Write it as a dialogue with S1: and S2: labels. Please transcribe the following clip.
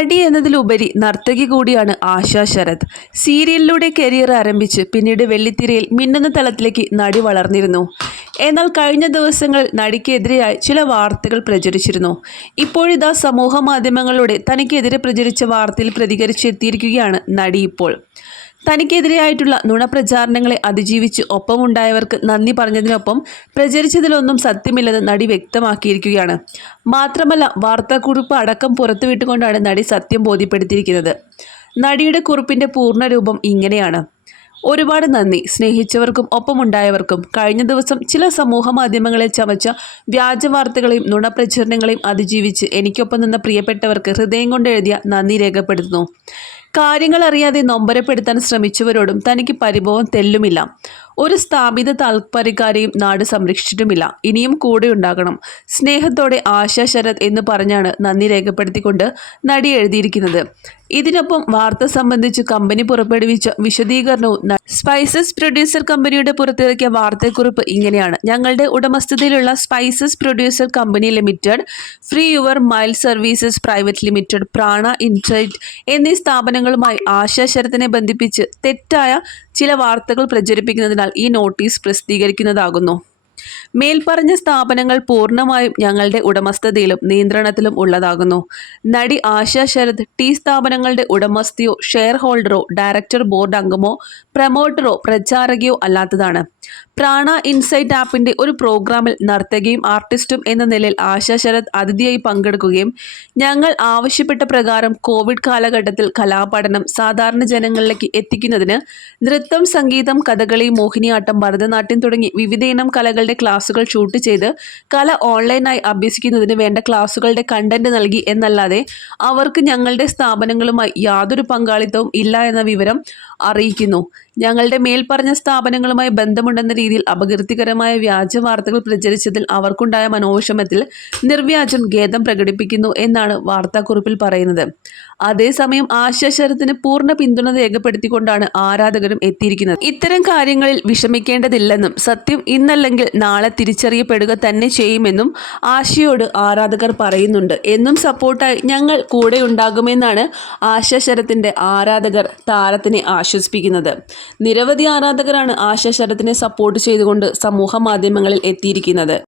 S1: നടി എന്നതിലുപരി നർത്തകി കൂടിയാണ് ആശ ശരത്. സീരിയലിലൂടെ കരിയർ ആരംഭിച്ച് പിന്നീട് വെള്ളിത്തിരയിൽ മിന്നുന്ന തലത്തിലേക്ക് നടി വളർന്നിരുന്നു. എന്നാൽ കഴിഞ്ഞ ദിവസങ്ങളിൽ നടിക്കെതിരെയായി ചില വാർത്തകൾ പ്രചരിച്ചിരുന്നു. ഇപ്പോഴിതാ സമൂഹ മാധ്യമങ്ങളിലൂടെ തനിക്കെതിരെ പ്രചരിച്ച വാർത്തയിൽ പ്രതികരിച്ചെത്തിയിരിക്കുകയാണ് നടി ഇപ്പോൾ. തനിക്കെതിരെയായിട്ടുള്ള നുണപ്രചാരണങ്ങളെ അതിജീവിച്ച് ഒപ്പമുണ്ടായവർക്ക് നന്ദി പറഞ്ഞതിനൊപ്പം പ്രചരിച്ചതിലൊന്നും സത്യമില്ലെന്ന് നടി വ്യക്തമാക്കിയിരിക്കുകയാണ്. മാത്രമല്ല വാർത്താക്കുറിപ്പ് അടക്കം പുറത്തുവിട്ടുകൊണ്ടാണ് നടി സത്യം ബോധ്യപ്പെടുത്തിയിരിക്കുന്നത്. നടിയുടെ കുറിപ്പിന്റെ പൂർണരൂപം ഇങ്ങനെയാണ്. ഒരുപാട് നന്ദി. സ്നേഹിച്ചവർക്കും ഒപ്പമുണ്ടായവർക്കും കഴിഞ്ഞ ദിവസം ചില സമൂഹ മാധ്യമങ്ങളിൽ ചമച്ച വ്യാജ വാർത്തകളെയും നുണപ്രചരണങ്ങളെയും അതിജീവിച്ച് എനിക്കൊപ്പം നിന്ന പ്രിയപ്പെട്ടവർക്ക് ഹൃദയം കൊണ്ട് എഴുതിയ നന്ദി രേഖപ്പെടുത്തുന്നു. കാര്യങ്ങൾ അറിയാതെ നൊമ്പരപ്പെടുത്താൻ ശ്രമിച്ചവരോടും തനിക്ക് പരിഭവം തെല്ലുമില്ല. ഒരു സ്ഥാപിത താൽപ്പര്യക്കാരെയും നാട് സംരക്ഷിച്ചിട്ടുമില്ല. ഇനിയും കൂടെ ഉണ്ടാകണം. സ്നേഹത്തോടെ ആശാ ശരത് എന്ന് പറഞ്ഞാണ് നന്ദി രേഖപ്പെടുത്തിക്കൊണ്ട് നടി എഴുതിയിരിക്കുന്നത്. ഇതിനൊപ്പം വാർത്ത സംബന്ധിച്ച് കമ്പനി പുറപ്പെടുവിച്ച വിശദീകരണവും സ്പൈസസ് പ്രൊഡ്യൂസർ കമ്പനിയുടെ പുറത്തിറക്കിയ വാർത്തക്കുറിപ്പ് ഇങ്ങനെയാണ്. ഞങ്ങളുടെ ഉടമസ്ഥതയിലുള്ള spices producer company limited free your mile services private limited Prana insight എന്നീ സ്ഥാപനങ്ങളുമായി ആശാ ശരത്തിനെ ബന്ധിപ്പിച്ച് തെറ്റായ ചില വാർത്തകൾ പ്രചരിപ്പിക്കുന്നതിനാൽ ഈ നോട്ടീസ് പ്രസിദ്ധീകരിക്കുന്നതാകുന്നു. മേൽപ്പറഞ്ഞ സ്ഥാപനങ്ങൾ പൂർണമായും ഞങ്ങളുടെ ഉടമസ്ഥതയിലും നിയന്ത്രണത്തിലും ഉള്ളതാകുന്നു. നടി ആശ ശരത് ടി സ്ഥാപനങ്ങളുടെ ഉടമസ്ഥയോ ഷെയർ ഹോൾഡറോ ഡയറക്ടർ ബോർഡ് അംഗമോ പ്രമോട്ടറോ പ്രചാരകയോ അല്ലാത്തതാണ്. പ്രാണ ഇൻസൈറ്റ് ആപ്പിന്റെ ഒരു പ്രോഗ്രാമിൽ നർത്തകയും ആർട്ടിസ്റ്റും എന്ന നിലയിൽ ആശാ ശരത് അതിഥിയായി പങ്കെടുക്കുകയും ഞങ്ങൾ ആവശ്യപ്പെട്ട പ്രകാരം കോവിഡ് കാലഘട്ടത്തിൽ കലാപഠനം സാധാരണ ജനങ്ങളിലേക്ക് എത്തിക്കുന്നതിന് നൃത്തം സംഗീതം കഥകളി മോഹിനിയാട്ടം ഭരതനാട്യം തുടങ്ങി വിവിധയിനം കലകളുടെ ക്ലാസുകൾ ഷൂട്ട് ചെയ്ത് കല ഓൺലൈനായി അഭ്യസിക്കുന്നതിന് വേണ്ട ക്ലാസ്സുകളുടെ കണ്ടന്റ് നൽകി എന്നല്ലാതെ അവർക്ക് ഞങ്ങളുടെ സ്ഥാപനങ്ങളുമായി യാതൊരു പങ്കാളിത്തവും ഇല്ല എന്ന വിവരം അറിയിക്കുന്നു. ഞങ്ങളുടെ മേൽപ്പറഞ്ഞ സ്ഥാപനങ്ങളുമായി ബന്ധമുണ്ടെന്ന രീതിയിൽ അപകീർത്തികരമായ വ്യാജ വാർത്തകൾ പ്രചരിച്ചതിൽ അവർക്കുണ്ടായ മനോവിഷമത്തിൽ നിർവ്യാജം ഖേദം പ്രകടിപ്പിക്കുന്നു എന്നാണ് വാർത്താക്കുറിപ്പിൽ പറയുന്നത്. അതേസമയം ആശയശരത്തിന് പൂർണ പിന്തുണ രേഖപ്പെടുത്തിക്കൊണ്ടാണ് ആരാധകരും എത്തിയിരിക്കുന്നത്. ഇത്തരം കാര്യങ്ങളിൽ വിഷമിക്കേണ്ടതില്ലെന്നും സത്യം ഇന്നല്ലെങ്കിൽ നാളെ തിരിച്ചറിയപ്പെടുക തന്നെ ചെയ്യുമെന്നും ആശയോട് ആരാധകർ പറയുന്നുണ്ട്. എന്നും സപ്പോർട്ടായി ഞങ്ങൾ കൂടെ ഉണ്ടാകുമെന്നാണ് ആശാശരത്തിന്റെ ആരാധകർ താരത്തിനെ ആശ്വസിപ്പിക്കുന്നത്. നിരവധി ആരാധകരാണ് ആശാശരത്തിനെ സപ്പോർട്ട് ചെയ്തുകൊണ്ട് സമൂഹ മാധ്യമങ്ങളിൽ എത്തിയിരിക്കുന്നത്.